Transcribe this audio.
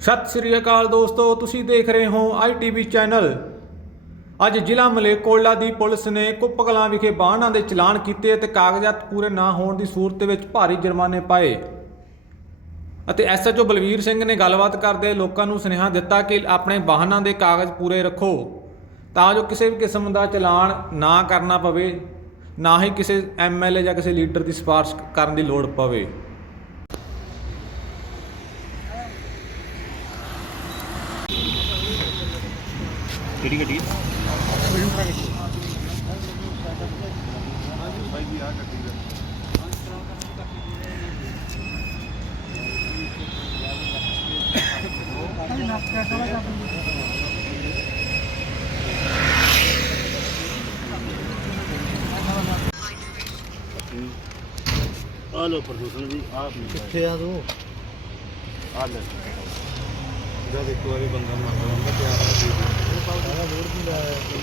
ਸਤਿ ਸ੍ਰੀ ਅਕਾਲ ਦੋਸਤੋ, ਤੁਸੀਂ ਦੇਖ ਰਹੇ ਹੋ ਆਈਟੀਵੀ ਚੈਨਲ। ਅੱਜ ਜ਼ਿਲ੍ਹਾ ਮਲੇਕੋਲਾ ਦੀ ਪੁਲਿਸ ਨੇ ਕੁੱਪਕਲਾਂ ਵਿਖੇ ਵਾਹਨਾਂ ਦੇ ਚਲਾਨ ਕੀਤੇ ਅਤੇ ਕਾਗਜ਼ਾਤ ਪੂਰੇ ਨਾ ਹੋਣ ਦੀ ਸੂਰਤ ਵਿੱਚ ਭਾਰੀ ਜੁਰਮਾਨੇ ਪਾਏ। ਅਤੇ ਐਸਐਚਓ ਬਲਵੀਰ ਸਿੰਘ ਨੇ ਗੱਲਬਾਤ ਕਰਦੇ ਲੋਕਾਂ ਨੂੰ ਸੁਨੇਹਾ ਦਿੱਤਾ ਕਿ ਆਪਣੇ ਵਾਹਨਾਂ ਦੇ ਕਾਗਜ਼ ਪੂਰੇ ਰੱਖੋ, ਤਾਂ ਜੋ ਕਿਸੇ ਵੀ ਕਿਸਮ ਦਾ ਚਲਾਨ ਨਾ ਕਰਨਾ ਪਵੇ, ਨਾ ਹੀ ਕਿਸੇ ਐਮਐਲਏ ਜਾਂ ਕਿਸੇ ਲੀਡਰ ਦੀ ਸਿਫਾਰਿਸ਼ ਕਰਨ ਦੀ ਲੋੜ ਪਵੇ। ਕਿਹੜੀ ਗੱਡੀ ਆ ਲੋ ਪ੍ਰਦੂਸ਼ਣ ਜੀ ਆਪ ਕਿੱਥੇ ਆ ਤੂੰ ਆ ਲੈ ਜਦ ਇੱਕ ਵਾਰੀ ਬੰਦਾ ਮਰ ਜਾਂਦਾ ਪਿਆਰ the, the